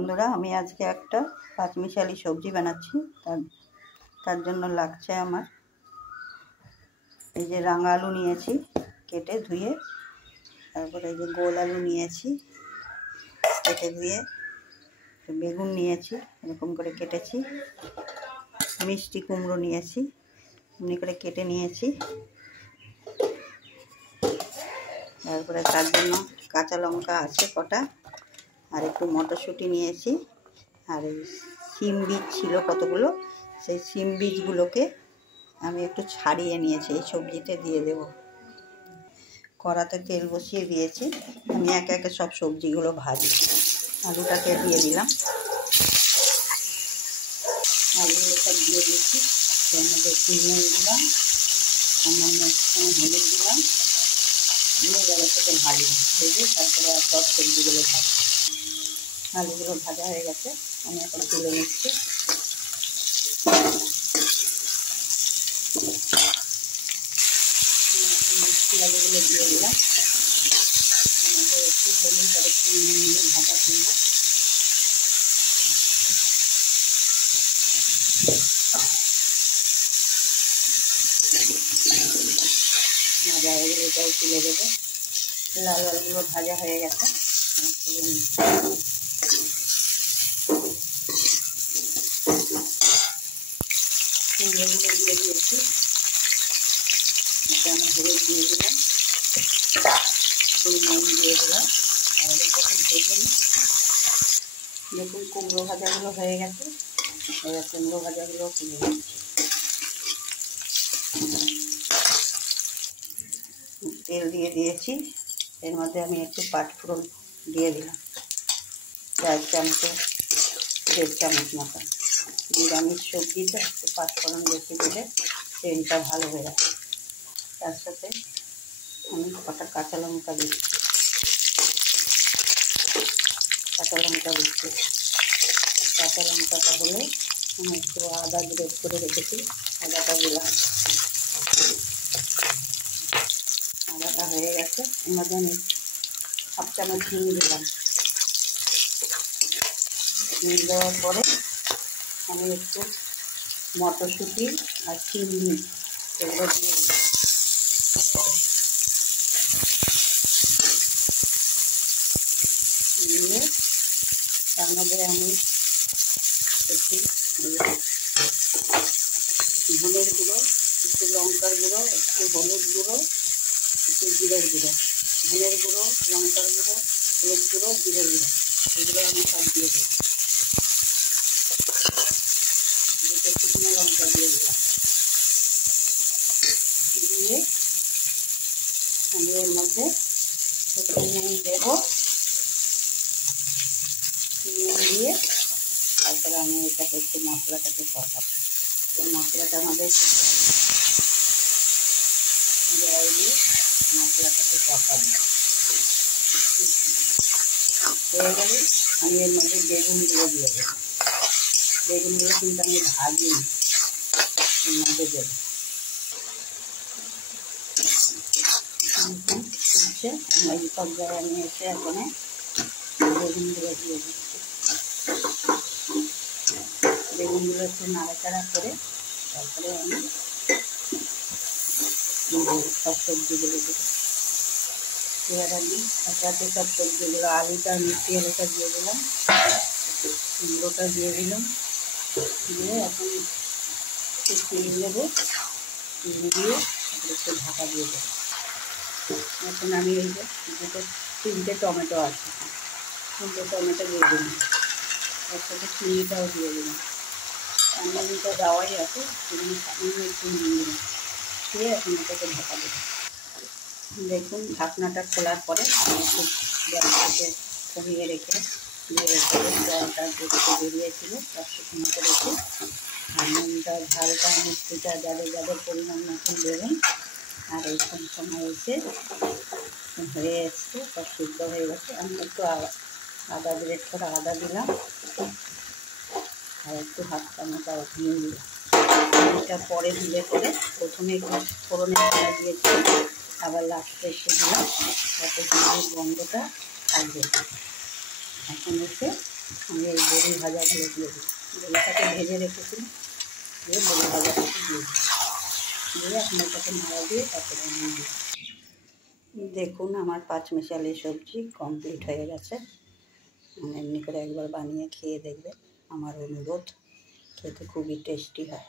বন্ধুরা, আমি আজকে একটা পাঁচমিশালি সবজি বানাচ্ছি। তার জন্য লাগছে আমার এই যে রাঙা আলু নিয়েছি কেটে ধুয়ে, তারপরে এই যে গোল আলু নিয়েছি কেটে ধুয়ে, বেগুন নিয়েছি এরকম করে কেটেছি, মিষ্টি কুমড়ো নিয়েছি এমনি করে কেটে নিয়েছি, তারপরে তার জন্য কাঁচা লঙ্কা আছে কটা, আর একটু মটরশুঁটি নিয়েছি, আর এই শিম বীজ ছিল কতগুলো, সেই শিম বীজগুলোকে আমি একটু ছাড়িয়ে নিয়েছি, এই সবজিতে দিয়ে দেব। কড়াতে তেল বসিয়ে দিয়েছি, আমি একে একে সব সবজিগুলো ভাজি। আলুটাকে দিয়ে দিলাম, আলুগুলো সব দিয়ে দিয়েছি, এর মধ্যে একটু নুন দিলাম, সামান্য হলুদ দিলাম, দিয়ে এবার থেকে ভাজবো, ভেজে তারপরে আর সব সবজিগুলো ভাজবো। আলুগুলো ভাজা হয়ে গেছে, আমি এখন তুলে নিচ্ছি। মিষ্টি আলুগুলো দিয়ে দিলাম, একটু হলুদ আর একটু নুন দিয়ে ভাজা তুলব। ভাজা হয়ে গেলে এটাও তুলে দেবো। লাল আলুগুলো ভাজা হয়ে গেছে, তুলে নিচ্ছি। কুমড়োগুলো দিয়ে দিয়েছি, এটা আমি হলুদ দিয়ে দিলাম, নুন দিয়ে দিলাম, আর এটাকে ভেজে নিই। দেখুন কুমড়ো ভাজাগুলো হয়ে গেছে, এবার কুমড়ো ভাজাগুলো তুলে নিচ্ছি। তেল দিয়ে দিয়েছি, এর মধ্যে আমি একটু পাঁচফোড়ন দিয়ে দিলাম, 4 চামচে 1.5 চামচ মতো। নিরামিষ সবজিতে একটু পাঁচফোড়ন বেশি দিলে তেলটা ভালো হয়ে যায়। তার সাথে আমি কটা কাঁচা লঙ্কা দিচ্ছি, কাঁচা লঙ্কাটা হলে আমি একটু আদা গ্রেট করে রেখেছি, আদাটা দিলাম। আদাটা হয়ে গেছে, এর মধ্যে আমি 1/2 চামচ চিনি দিলাম। চিনি দেওয়ার পরে আমি একটু মটরশুঁটি আর শিম বীজ এগুলো দিয়ে দিলাম। দিয়ে তার মধ্যে আমি একটু ধনের গুঁড়ো, একটু লঙ্কার গুঁড়ো, একটু হলুদ গুঁড়ো, একটু জিরের গুঁড়ো, ধনের গুঁড়ো, লঙ্কার গুঁড়ো, হলুদ গুঁড়ো, জিরের গুঁড়ো, এগুলো আমি সব দিয়ে দিই। দুটো শুকনো লঙ্কা দিয়ে দিলাম, দিয়ে আমি এর মধ্যে একটু নুন দেবো, নুন দিয়ে তারপরে আমি এটাকে একটু মশলাটাকে কষাবো। মশলাটা আমাদের জল দিয়ে মশলাটাকে কষাবো। হয়ে গেলে আমি এর মধ্যে বেগুনগুলো দিয়ে দেবো। বেগুনগুলো কিন্তু আমি ভাজিনি, এর মধ্যে দেবো। ফুটছে, এই সব জায়গায় নিয়ে এসে এখন বেগুনগুলো দিয়ে দিচ্ছি। বেগুনগুলো একটু নাড়াচাড়া করে তারপরে আমি সব সবজিগুলো দেবো। এবার আমি সাথে সব সবজিগুলো, আলুটা মিষ্টি আলুটা দিয়ে দিলাম, কুমড়োটা দিয়ে দিলাম, দিয়ে এখন একটু তেল দেবো, তেল দিয়ে একটু ঢাকা দিয়ে দেবো। এখন আমি এই যে 3টে টমেটো আছে, 3টে টমেটো দিয়ে দিলাম, তার সাথে চিনিটাও দিয়ে দিলাম। চিনিটা দেওয়াই আছে, সেখানে সামান্য একটু নুন দিলাম, দিয়ে এখন এটাকে ঢাকা দেবো। দেখুন ঢাকনাটা খোলার পরে আমি একটু গ্যাসটাকে কমিয়ে রেখে জলটা যেটুকু বেরিয়েছিল তার শুকনো করেছি, আর নুনটা, ঝালটা, মিষ্টিটা যাদের পরিমাণ মতন দেবেন। আর এই সময় এসে হয়ে এসছে, সব সিদ্ধ হয়ে গেছে। আমি একটু আদা গ্রেট করে আদা দিলাম, আর একটু 1/2 চামচ আর দিয়ে দিলাম। এটা পরে দিলে করে প্রথমে একটু ফোড়নের সময় দিয়েছি, আবার লাস্টে এসে দিলাম, তাতে কিন্তু গন্ধটা থাকবে। এখন এসে আমি এই বড়ি ভাজাগুলো দিয়ে দিই, বড়িটাকে ভেজে রেখেছি, দিয়ে বড়ি ভাজাটাকে দিয়ে দিই, দিয়ে এখন এটাকে নাড়া দিয়ে তারপরে আমি দিই। দেখুন আমার পাঁচমিশালি সবজি কমপ্লিট হয়ে গেছে। এমনি করে একবার বানিয়ে খেয়ে দেখবে, আমার অনুরোধ। খেতে খুবই টেস্টি হয়।